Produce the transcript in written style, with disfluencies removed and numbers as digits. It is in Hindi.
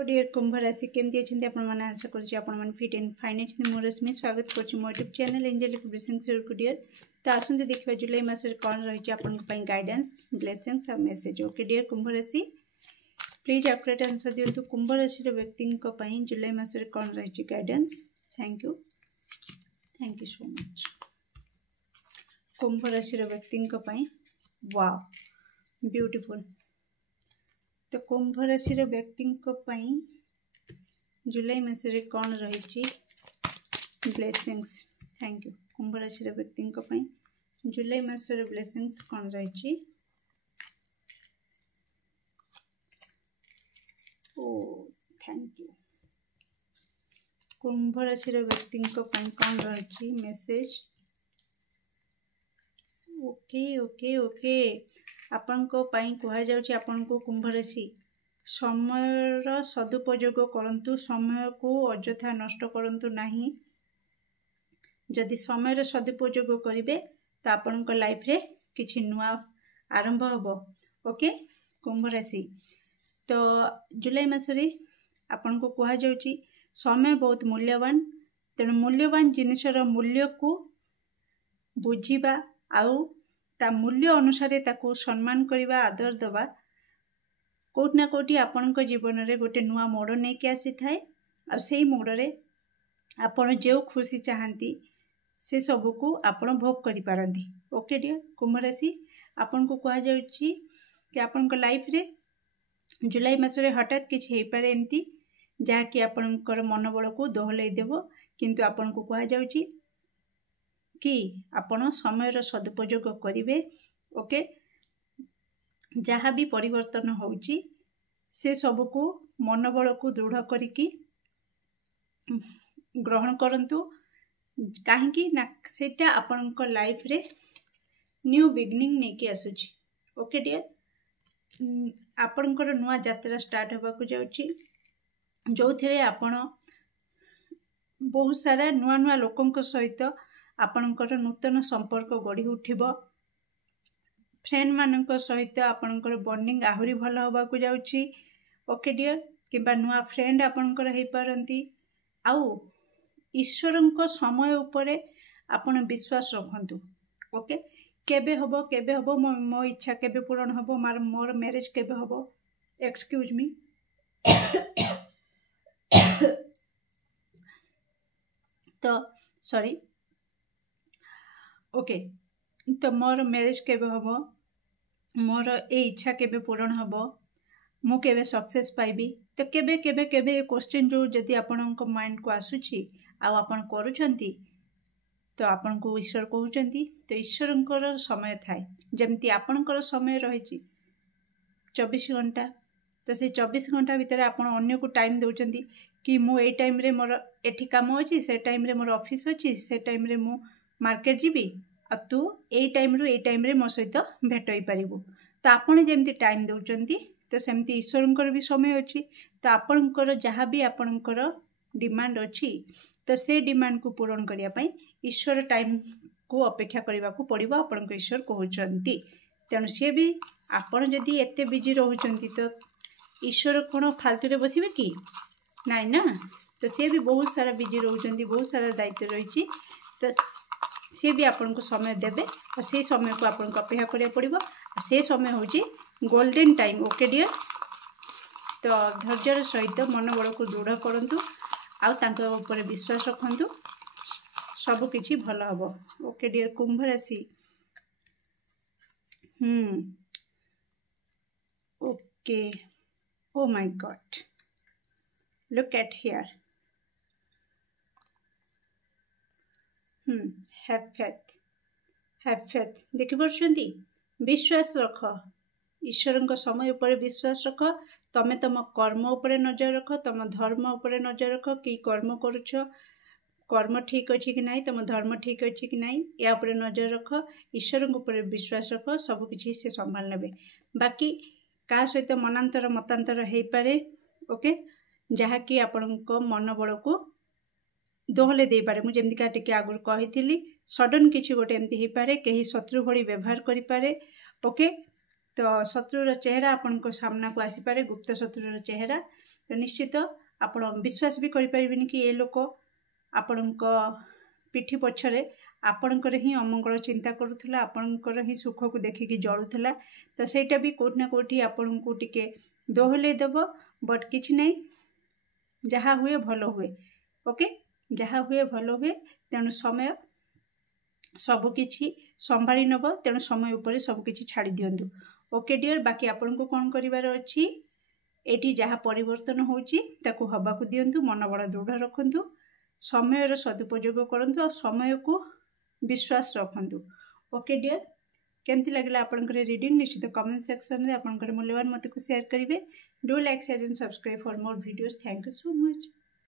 हेलो डियर कुंभ राशि केमती अच्छे आपण आशा कर फिट एंड फाइन अच्छे मोर रश्मि स्वागत कर मो YouTube channel angelic blessings dear. तो आसते देखा जुलाई मास कौन रही है गाइडेंस ब्लेसिंग्स और मेसेज। ओके डियर कुंभ राशि प्लीज एक्यूरेट आंसर दिंतु। कुंभ राशि व्यक्ति जुलाई मास कौन रही गाइडेंस। Thank you so much. Kumbh राशि व्यक्ति वाओ ब्यूटीफुल। तो कुंभ राशि व्यक्ति जुलाई मास कौन रही ब्लेसिंग्स। Thank you. कुंभ राशि व्यक्ति जुलाई मास ब्लेसिंग्स कौन रही। ओ थैंक यू। कुंभ राशि व्यक्ति कौन रही मेसेज। ओके ओके ओके आपण को कह जाउछि आपण को कुंभ राशि समय सदुपयोग करंतु, समय को अଯଥା नष्ट करंतु नहीं। जदि समय सदुपयोग करेंगे तो आपण को लाइफ रे किछि नुआ आरंभ हबो। ओके कुंभ राशि तो जुलाई मासरे आपण को कह जाउछि समय बहुत मूल्यवान। तेणु मूल्यवान जिनिसर मूल्य को बुझिबा आउ ता मूल्य अनुसार ताकू सम्मान करवा आदर दबा कोट ना कोटी आपण जीवन में गोटे नुआ मोड़ नहीं कि आसी थाए। आ से मोड़ रे आपण जो खुशी चाहती से सबू को आपण भोग करि पारंती। ओके डियर कुंभ राशि आपण को कह जाउछि कि आपण को लाइफ रे जुलाई मासरे हठात किछि हे पारे एमती जहा कि आपणकर मनोबल को दोहलै देबो। किंतु आपण को कह जाउछि कि आपण समय सदुपयोग करेंगे। ओके जहाँ भी परिवर्तन होउची से सब को मनोबल को दृढ़ करिकी ग्रहण करंतु। काहेकि ना सेटा आपणक लाइफ रे न्यू बिगनिंग नहीं कि आसुची। ओके डियर आपणकर नुआ यात्रा स्टार्ट होगा को जाउची जो थे आपण बहुत सारा नुआ नुआ लोकंक सहित आपणकर नूतन संपर्क गढ़ी उठिबो। फ्रेंड मानक सहित आपणकर बॉन्डिंग आहुरी भल होगा को जाउची। ओके डियर किंबा नुआ फ्रेंड आपणकर हे पारंती। आउ ईश्वरंक समय उपरे आपण विश्वास रखंतु। ओके केबे हबो मो इच्छा केबे पूर्ण हबो मोर मैरिज केबे हबो। एक्सक्यूज मी तो सॉरी। ओके तो मोर मैरिज केबे हबो, मोर ए इच्छा केबे पूर्ण हबो, मु केबे सक्सेस पाइबी। तो केबे केबे केबे क्वेश्चन जो जदि आपणक माइंड को आसुची आ आपण करूछंती तो आपण को ईश्वर कहउछंती। तो ईश्वरंकर समय थाए जेमती आपणकर समय रहिची 24 घंटा। तो से 24 घंटा भीतर आपण अन्य को टाइम दउछंती कि मु ए टाइम रे मोर एठी काम अछि, से टाइम रे मोर ऑफिस अछि, से टाइम रे मु मार्केट जीबी आ तू ए टाइम रू ए टाइम रे मो सहित भेट होई पारिबो। तो आपण जेमती टाइम दउछंती तो सेमती ईश्वरंकर भी समय अछि। तो आपणकर जहाँ भी आपणकर डिमांड अछि तो से डिमांड को पूर्ण करिया पई ईश्वर टाइम को अपेक्षा करबा को पड़िबो आपणक ईश्वर कहउछंती। तेणु सी भी आपण जदि एते बिजी रहउछंती तो ईश्वर कोन फालतू रे बसिबे कि नाइ ना। तो सी भी बहुत सारा बिजी रहउछंती, बहुत सारा दायित्व रहिछि। तो सी भी आपन को समय देबे और से समय को आपन को अपेक्षा करिया पड़िबो। से समय होची गोल्डन टाइम। ओके डियर तो धैर्यर सहित मनोबल को दृढ़ करंतु आउ तांको ऊपर विश्वास रखंतु सब किछि भल हबो। ओके डियर कुंभ राशि okay oh my God look at here. Have faith देखि परछंती। विश्वास रख ईश्वरंक समय ऊपर विश्वास रख। तमे तम कर्म ऊपर नजर रख, तम धर्म ऊपर नजर रख कि कर्म करुछ, कर्म ठीक अछि कि नहीं, तम धर्म ठीक अछि कि नहीं या ऊपर नजर रख। ईश्वरंक ऊपर विश्वास रख सब किछि से संभाल नेबे। बाकी का सहित मनांतर मतांतर हे पारे। ओके जहा कि आपनक मनोबल को दोहले दे पारे। मु जेमती का टिके आगुर कहिथिली सडन किछि गोटे एमती हे पारे, कहीं शत्रु भली व्यवहार करि पारे। ओके तो शत्रुर चेहरा आपण सामना को आसीपे गुप्त शत्रुर चेहरा तो निश्चित आपण विश्वास भी करें कि ये लोक आपण पिठी पछरे आपणकर ही अमंगल चिंता करूला आपणकर ही सुख को देखिकी जलूला तो सहीटा भी कोठना कोठी आपण को टिके दोहले देव बट किछि नहीं जहाँ हुए भल हुए ओके जहाँ हुए भल हुए तेणु समय सबकि संभाली नब तेणु समय उपर सबकि छाड़ी दिंतु ओके डियर बाकी आपण को कौन करार अच्छी एटी जहाँ परिवर्तन होता हवा को दिंतु मन बड़ा दृढ़ रखु समय सदुपयोग करूँ और समय को विश्वास रखु ओके डियर केमती लगे आपंकर रीडिंग निश्चित कमेंट सेक्शन में आपंकर मूल्यवान मत को शेयर करेंगे do like share and subscribe for more videos thank you so much.